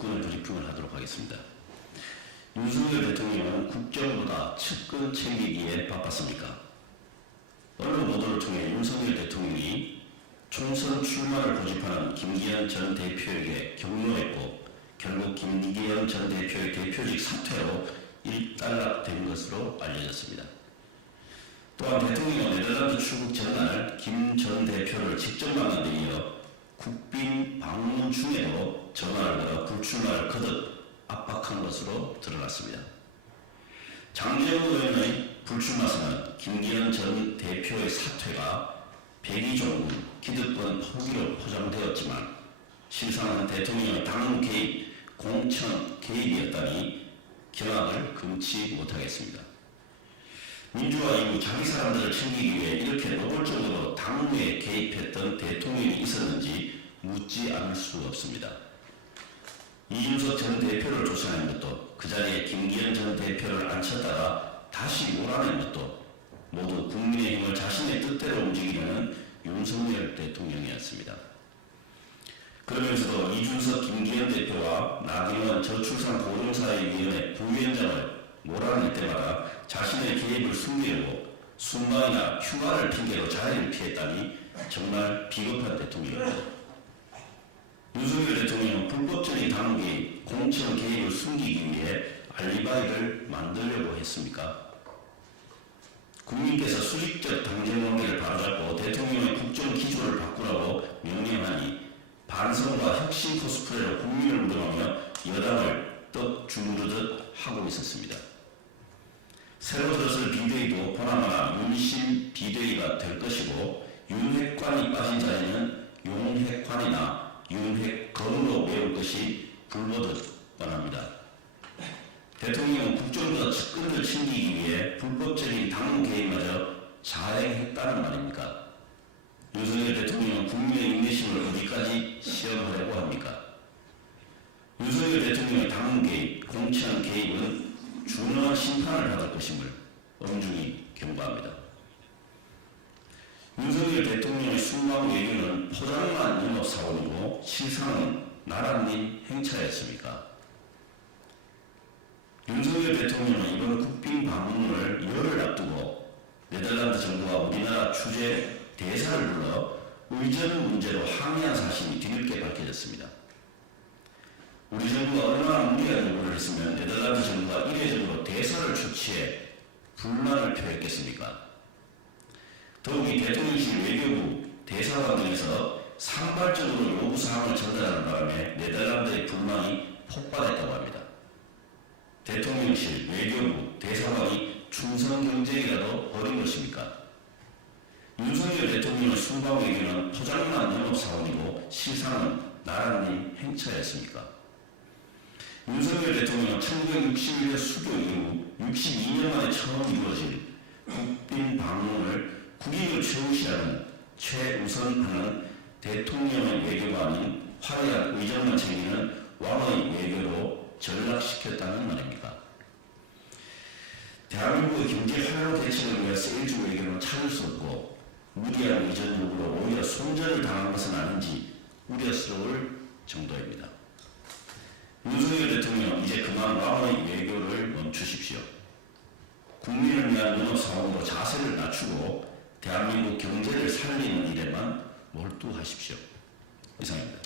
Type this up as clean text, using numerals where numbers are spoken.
국군의 브리핑을 하도록 하겠습니다. 윤석열 대통령은 국정보다 측근 챙기기에 바빴습니까? 언론 보도를 통해 윤석열 대통령이 총선 출마를 고집하는 김기현 전 대표에게 격려했고 결국 김기현 전 대표의 대표직 사퇴로 일단락된 것으로 알려졌습니다. 또한 대통령은 네덜란드 출국 전날 김 전 대표를 직접 만난 데 이어 국빈 방문 중에도 전화를 걸어 불출마를 거듭 압박한 것으로 드러났습니다. 장제원 의원의 불출마서는 김기현 전 대표의 사퇴가 백의종군 기득권 포기로 포장되었지만 실상은 대통령의 당무 개입, 공천 개입이었다니 경악을 금치 못하겠습니다. 민주화 이후 자기 사람들을 챙기기 위해 이렇게 노골적으로 당무에 개입했던 대통령이 있었는지 묻지 않을 수 없습니다. 이준석 전 대표를 쫓아낸 것도 그 자리에 김기현 전 대표를 앉혔다가 다시 몰아낸 것도 모두 국민의힘을 자신의 뜻대로 움직이려는 윤석열 대통령이었습니다. 그러면서도 이준석 김기현 대표와 나경원 저출산고령사회위원회 부위원장을 몰아낼 때마다 자신의 개입을 숨기려고 순방이나 휴가를 핑계로 자리를 피했다니 정말 비겁한 대통령입니다. 윤석열 대통령은 불법적인 당무 개입, 공천 개입을 숨기기 위해 알리바이를 만들려고 했습니까? 국민께서 수직적 당정 관계를 바로잡고 대통령의 국정 기조를 바꾸라고 명령하니 반성과 혁신 코스프레로 국민을 운동하며 여당을 떡 주무르듯 하고 있었습니다. 새로 들었을 비대위도 보나마나 윤심 비대위가 될 것이고 윤핵관이 빠진 자리는 용핵관이나 윤핵검으로 메울 것이 불보듯 뻔합니다. 대통령은 국정보다 측근을 챙기기 위해 불법적인 당무 개입마저 자행했다는 말입니까? 윤석열 대통령은 국민의 인내심을 어디까지 시험하려고 합니까? 윤석열 대통령의 당무 개입, 공천 개입은 준엄한 심판을 받을 것임을 엄중히 경고합니다. 윤석열 대통령의 순방 외교는 포장만 영업사원이고 실상은 나라님 행차였습니까? 윤석열 대통령은 이번 국빈 방문을 열흘 앞두고 네덜란드 정부가 우리나라 주재 대사를 불러 의전 문제로 항의한 사실이 뒤늦게 밝혀졌습니다. 우리 정부가 얼마나 무리한 요구를 했으면 네덜란드 정부가 이례적으로 대사를 초치해 불만을 표했겠습니까? 더욱이 대통령실 외교부 대사관 등에서 산발적으로 요구사항을 전달하는 바람에 네덜란드의 불만이 폭발했다고 합니다. 대통령실, 외교부, 대사관이 충성경쟁이라도 벌인 것입니까? 윤석열 대통령의 순방 외교는 포장만 영업사원이고 실상은 나라님 행차였습니까? 윤석열 대통령은 1961년 수교 이후 62년 만에 처음 이루어진 국빈 방문을 국익을 최우시하는 최우선하는 대통령의 외교가 아닌 화려한 의정만 챙기는 왕의 외교로 전락시켰다는 말입니까? 대한민국의 경제 활용 대책을 위해 세일주 외교는 찾을 수 없고 무리한 의전 요구로 오히려 손절을 당한 것은 아닌지 우려스러울 정도입니다. 윤석열 대통령 이제 그만 왕의 외교를 멈추십시오. 국민을 위한 영업사원으로 자세를 낮추고 대한민국 경제를 살리는 일에만 몰두하십시오. 이상입니다.